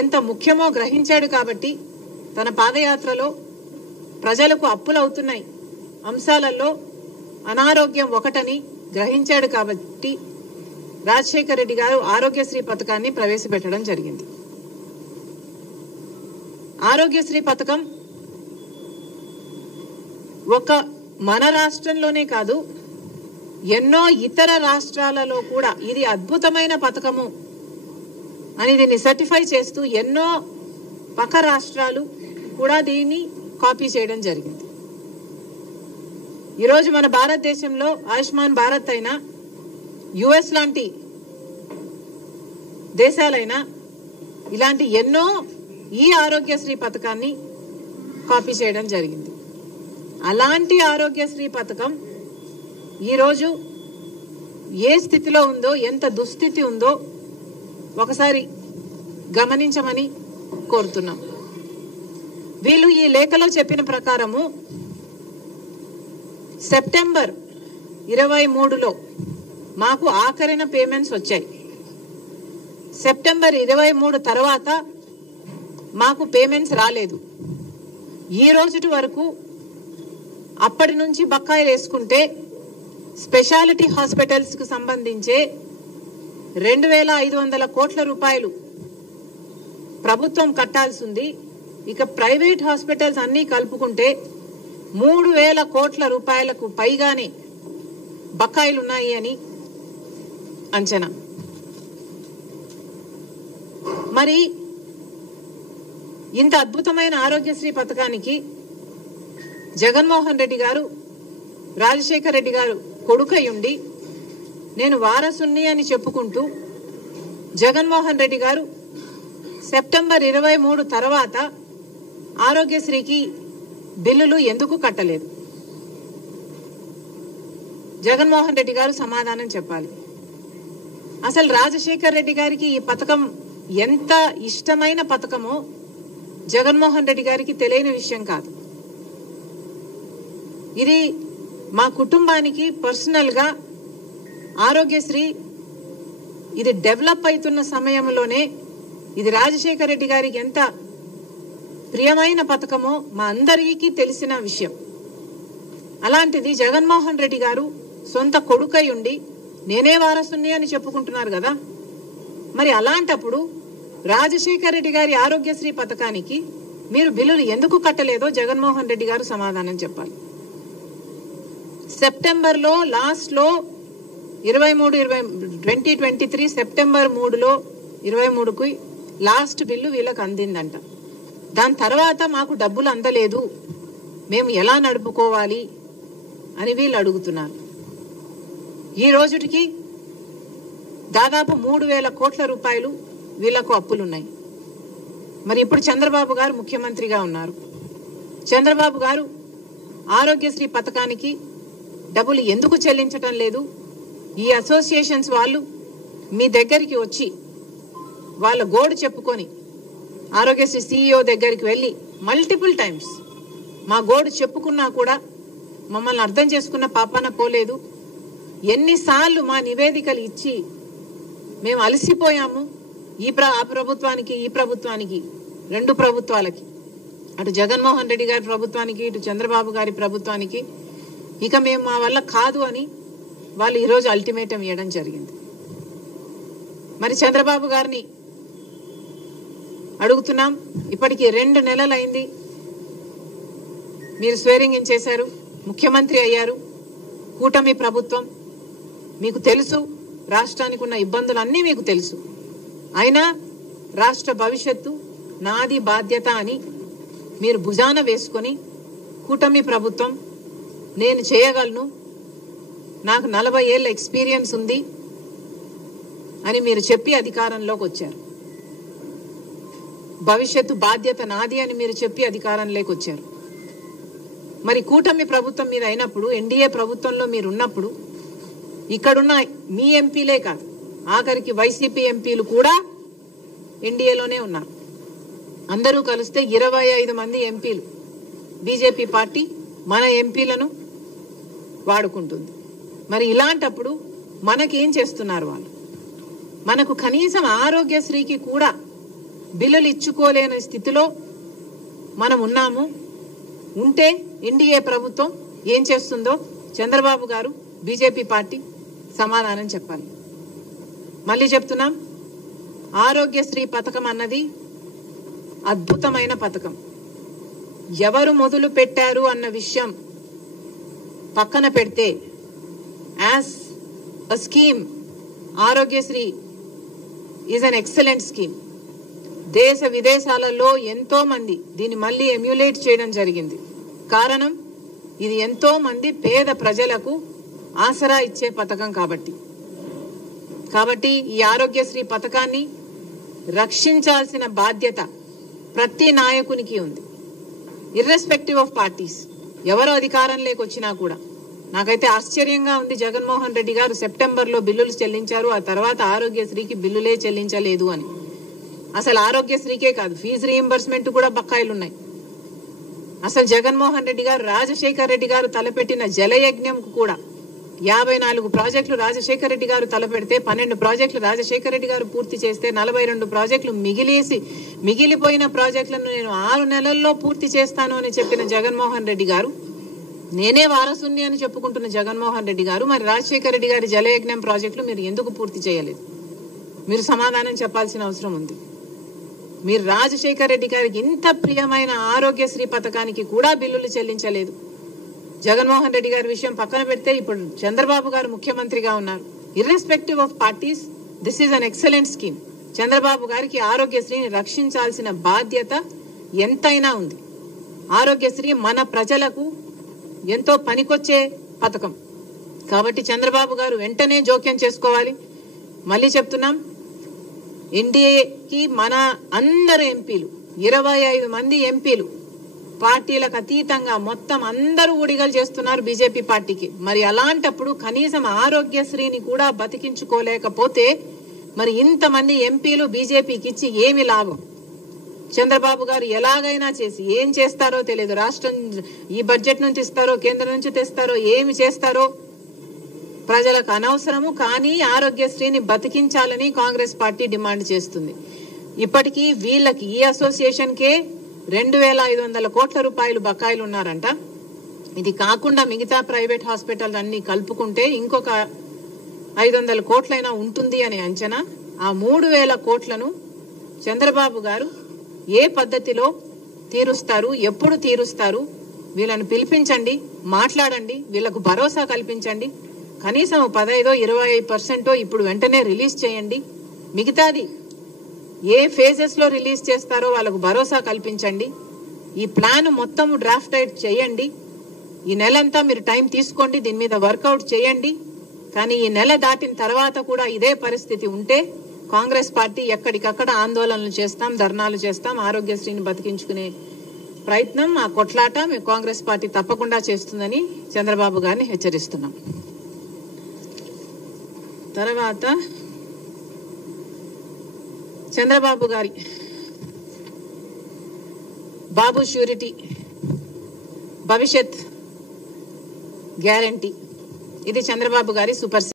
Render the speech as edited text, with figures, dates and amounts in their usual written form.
ఎంత ముఖ్యమో గ్రహించాడు కాబట్టి తన పాదయాత్రలో ప్రజలకు అప్పులు అవుతున్నాయి అంశాలలో అనారోగ్యం ఒకటని గ్రహించాడు కాబట్టి రాజశేఖర రెడ్డి గారు ఆరోగ్యశ్రీ పథకాన్ని ప్రవేశపెట్టడం జరిగింది. ఆరోగ్యశ్రీ పథకం ఒక మన రాష్ట్రంలోనే కాదు ఎన్నో ఇతర రాష్ట్రాలలో కూడా ఇది అద్భుతమైన పథకము అని దీన్ని సర్టిఫై చేస్తూ ఎన్నో పక్క రాష్ట్రాలు కూడా దీన్ని కాపీ చేయడం జరిగింది. ఈరోజు మన భారతదేశంలో ఆయుష్మాన్ భారత్ అయినా యుఎస్ లాంటి దేశాలైనా ఇలాంటి ఎన్నో ఈ ఆరోగ్యశ్రీ పథకాన్ని కాపీ చేయడం జరిగింది. అలాంటి ఆరోగ్యశ్రీ పథకం ఈరోజు ఏ స్థితిలో ఉందో ఎంత దుస్థితి ఉందో ఒకసారి గమనించమని కోరుతున్నాం. వీళ్ళు ఈ లేఖలో చెప్పిన ప్రకారము సెప్టెంబర్ 23లో మాకు ఆఖరిన పేమెంట్స్ వచ్చాయి. సెప్టెంబర్ 23 తర్వాత మాకు పేమెంట్స్ రాలేదు. ఈ రోజుటి వరకు అప్పటి నుంచి బకాయిలు వేసుకుంటే స్పెషాలిటీ హాస్పిటల్స్ కు సంబంధించే 2500 కోట్ల రూపాయలు ప్రభుత్వం కట్టాల్సి ఉంది. ఇక ప్రైవేట్ హాస్పిటల్స్ అన్ని కలుపుకుంటే 3000 కోట్ల రూపాయలకు పైగానే బకాయిలు ఉన్నాయి అని అంచనా. మరి ఇంత అద్భుతమైన ఆరోగ్యశ్రీ పథకానికి జగన్మోహన్ రెడ్డి గారు రాజశేఖర రెడ్డి గారు కొడుకయ్యుండి నేను వారసుని అని చెప్పుకుంటూ జగన్మోహన్ రెడ్డి గారు సెప్టెంబర్ 23 తర్వాత ఆరోగ్యశ్రీకి బిల్లులు ఎందుకు కట్టలేదు? జగన్మోహన్ రెడ్డి గారు సమాధానం చెప్పాలి. అసలు రాజశేఖర రెడ్డి గారికి ఈ పథకం ఎంత ఇష్టమైన పథకమో జగన్మోహన్ రెడ్డి గారికి తెలియని విషయం కాదు. ఇది మా కుటుంబానికి పర్సనల్ గా ఆరోగ్యశ్రీ ఇది డెవలప్ అవుతున్న సమయంలోనే ఇది రాజశేఖర రెడ్డి గారికి ఎంత ప్రియమైన పథకమో మా అందరికీ తెలిసిన విషయం. అలాంటిది జగన్మోహన్ రెడ్డి గారు సొంత కొడుకై ఉండి నేనే వారసుని అని చెప్పుకుంటున్నారు కదా. మరి అలాంటప్పుడు రాజశేఖర రెడ్డి గారి ఆరోగ్యశ్రీ పథకానికి మీరు బిల్లులు ఎందుకు కట్టలేదో జగన్మోహన్ రెడ్డి గారు సమాధానం చెప్పాలి. సెప్టెంబర్ లో లాస్ట్ లో 2023 సెప్టెంబర్ 3లో 23కి లాస్ట్ బిల్లు వీళ్ళకి అందిందంట. దాని తర్వాత మాకు డబ్బులు అందలేదు, మేము ఎలా నడుపుకోవాలి అని వీళ్ళు అడుగుతున్నారు. ఈ రోజుకి దాదాపు 3000 కోట్ల రూపాయలు వీళ్లకు అప్పులున్నాయి. మరి ఇప్పుడు చంద్రబాబు గారు ముఖ్యమంత్రిగా ఉన్నారు. చంద్రబాబు గారు ఆరోగ్యశ్రీ పథకానికి డబ్బులు ఎందుకు చెల్లించటం లేదు? ఈ అసోసియేషన్స్ వాళ్ళు మీ దగ్గరికి వచ్చి వాళ్ళ గోడు చెప్పుకొని ఆరోగ్యశ్రీ CEO దగ్గరికి వెళ్ళి మల్టిపుల్ టైమ్స్ మా గోడు చెప్పుకున్నా కూడా మమ్మల్ని అర్థం చేసుకున్న పాపాన పోలేదు. ఎన్నిసార్లు మా నివేదికలు ఇచ్చి మేము అలసిపోయాము. ఆ ప్రభుత్వానికి ఈ ప్రభుత్వానికి, రెండు ప్రభుత్వాలకి, అటు జగన్మోహన్ రెడ్డి గారి ప్రభుత్వానికి ఇటు చంద్రబాబు గారి ప్రభుత్వానికి ఇక మేము మా వల్ల కాదు అని వాళ్ళు ఈరోజు అల్టిమేటం ఇవ్వడం జరిగింది. మరి చంద్రబాబు గారిని అడుగుతున్నాం, ఇప్పటికి 2 నెలలైంది. మీరు స్వేరింగ్ ఇన్ చేశారు, ముఖ్యమంత్రి అయ్యారు, కూటమి ప్రభుత్వం. మీకు తెలుసు రాష్ట్రానికి ఉన్న ఇబ్బందులన్నీ మీకు తెలుసు. అయినా రాష్ట్ర భవిష్యత్తు నాది బాధ్యత అని మీరు భుజాన వేసుకొని కూటమి ప్రభుత్వం నేను చేయగలను, నాకు 40 ఏళ్ల ఎక్స్పీరియన్స్ ఉంది అని మీరు చెప్పి అధికారంలోకి వచ్చారు. భవిష్యత్తు బాధ్యత నాది అని మీరు చెప్పి అధికారంలోకి వచ్చారు. మరి కూటమి ప్రభుత్వం మీద అయినప్పుడు, ఎన్డీఏ ప్రభుత్వంలో మీరు ఉన్నప్పుడు ఇక్కడున్న మీ ఎంపీలే కాదు, ఆఖరికి వైసీపీ ఎంపీలు కూడా ఎన్డీఏలోనే ఉన్నారు. అందరూ కలిస్తే 25 మంది ఎంపీలు. బీజేపీ పార్టీ మన ఎంపీలను వాడుకుంటుంది. మరి ఇలాంటప్పుడు మనకేం చేస్తున్నారు వాళ్ళు? మనకు కనీసం ఆరోగ్యశ్రీకి కూడా బిల్లులు ఇచ్చుకోలేని స్థితిలో మనం ఉన్నాము. ఉంటే ఎన్డీఏ ప్రభుత్వం ఏం చేస్తుందో చంద్రబాబు గారు, బీజేపీ పార్టీ సమాధానం చెప్పాలి. మళ్ళీ చెప్తున్నాం, ఆరోగ్యశ్రీ పథకం అన్నది అద్భుతమైన పథకం. ఎవరు మొదలు పెట్టారు అన్న విషయం పక్కన పెడితే, as a scheme Aarogyasri is an excellent scheme. దేశ విదేశాలలో ఎంతో మంది దీన్ని మళ్ళీ ఎమ్యులేట్ చేయడం జరిగింది. కారణం, ఇది ఎంతో మంది పేద ప్రజలకు ఆసరా ఇచ్చే పథకం కాబట్టి ఈ ఆరోగ్యశ్రీ పథకాన్ని రక్షించాల్సిన బాధ్యత ప్రతి నాయకునికి ఉంది, ఇర్రెస్పెక్టివ్ ఆఫ్ పార్టీస్. ఎవరు అధికారంలోకి వచ్చినా కూడా. నాకైతే ఆశ్చర్యంగా ఉంది, జగన్మోహన్ రెడ్డి గారు సెప్టెంబర్లో బిల్లులు చెల్లించారు, ఆ తర్వాత ఆరోగ్యశ్రీకి బిల్లులే చెల్లించలేదు అని. అసలు ఆరోగ్యశ్రీకే కాదు, ఫీజు రీయింబర్స్మెంట్ కూడా బకాయిలు ఉన్నాయి. అసలు జగన్మోహన్ రెడ్డి గారు, రాజశేఖర్ రెడ్డి గారు తలపెట్టిన జలయజ్ఞంకు కూడా 54 ప్రాజెక్టులు రాజశేఖర్ రెడ్డి గారు తలపెడితే 12 ప్రాజెక్టులు రాజశేఖర్ రెడ్డి గారు పూర్తి చేస్తే 42 ప్రాజెక్టులు మిగిలిపోయిన ప్రాజెక్టులను నేను 6 నెలల్లో పూర్తి చేస్తాను అని చెప్పిన జగన్మోహన్ రెడ్డి గారు, నేనే వారసుని అని చెప్పుకుంటున్న జగన్మోహన్ రెడ్డి గారు, మరి రాజశేఖర్ రెడ్డి గారి జలయజ్ఞం ప్రాజెక్టులు మీరు ఎందుకు పూర్తి చేయలేదు? మీరు సమాధానం చెప్పాల్సిన అవసరం ఉంది. మీరు రాజశేఖర్ రెడ్డి గారికి ఇంత ప్రియమైన ఆరోగ్యశ్రీ పథకానికి కూడా బిల్లులు చెల్లించలేదు. జగన్మోహన్ రెడ్డి గారి విషయం పక్కన పెడితే ఇప్పుడు చంద్రబాబు గారు ముఖ్యమంత్రిగా ఉన్నారు. Irrespective of parties, this is an excellent scheme. Chandrababu గారికి ఆరోగ్యశ్రీని రక్షించాల్సిన బాధ్యత ఎంతైనా ఉంది. ఆరోగ్యశ్రీ మన ప్రజలకు ఎంతో పనికొచ్చే పథకం కాబట్టి చంద్రబాబు గారు వెంటనే జోక్యం చేసుకోవాలి. మళ్ళీ చెప్తున్నాం, ఎన్డీఏకి మన అందరు ఎంపీలు, 25 మంది ఎంపీలు పార్టీలకు అతీతంగా మొత్తం అందరూ ఊడిగలు చేస్తున్నారు బీజేపీ పార్టీకి. మరి అలాంటప్పుడు కనీసం ఆరోగ్యశ్రీని కూడా బతికించుకోలేకపోతే మరి ఇంతమంది ఎంపీలు బీజేపీకి ఇచ్చి ఏమి లాభం? చంద్రబాబు గారు ఎలాగైనా చేసి ఏం చేస్తారో తెలియదు. రాష్ట్రం ఈ బడ్జెట్ నుంచి ఇస్తారో, కేంద్రం నుంచి తెస్తారో, ఏమి చేస్తారో ప్రజలకు అనవసరము. కానీ ఆరోగ్యశ్రీని బతికించాలని కాంగ్రెస్ పార్టీ డిమాండ్ చేస్తుంది. ఇప్పటికీ వీళ్ళకి, ఈ అసోసియేషన్కే 2500 కోట్ల రూపాయలు బకాయిలు ఉన్నారంట. ఇది కాకుండా మిగతా ప్రైవేట్ హాస్పిటల్ అన్ని కలుపుకుంటే ఇంకొక 500 కోట్లైనా ఉంటుంది అని అంచనా. ఆ 3000 కోట్లను చంద్రబాబు గారు ఏ పద్ధతిలో తీరుస్తారు, ఎప్పుడు తీరుస్తారు? వీళ్ళని పిలిపించండి, మాట్లాడండి, వీళ్లకు భరోసా కల్పించండి. కనీసం 15-20% ఇప్పుడు వెంటనే రిలీజ్ చేయండి. మిగతాది ఏ ఫేజెస్ లో రిలీజ్ చేస్తారో వాళ్ళకు భరోసా కల్పించండి. ఈ ప్లాన్ మొత్తం డ్రాఫ్ట్ అవుట్ చేయండి. ఈ నెలంతా మీరు టైం తీసుకోండి, దీని మీద వర్కౌట్ చేయండి. కానీ ఈ నెల దాటిన తర్వాత కూడా ఇదే పరిస్థితి ఉంటే కాంగ్రెస్ పార్టీ ఎక్కడికక్కడ ఆందోళనలు చేస్తాం, ధర్నాలు చేస్తాం. ఆరోగ్యశ్రీని బతికించుకునే ప్రయత్నం, ఆ కొట్లాట కాంగ్రెస్ పార్టీ తప్పకుండా చేస్తుందని చంద్రబాబు గారిని హెచ్చరిస్తున్నాం. తర్వాత చంద్రబాబు గారి బాబు ష్యూరిటీ భవిష్యత్ గ్యారంటీ, ఇది చంద్రబాబు గారి సూపర్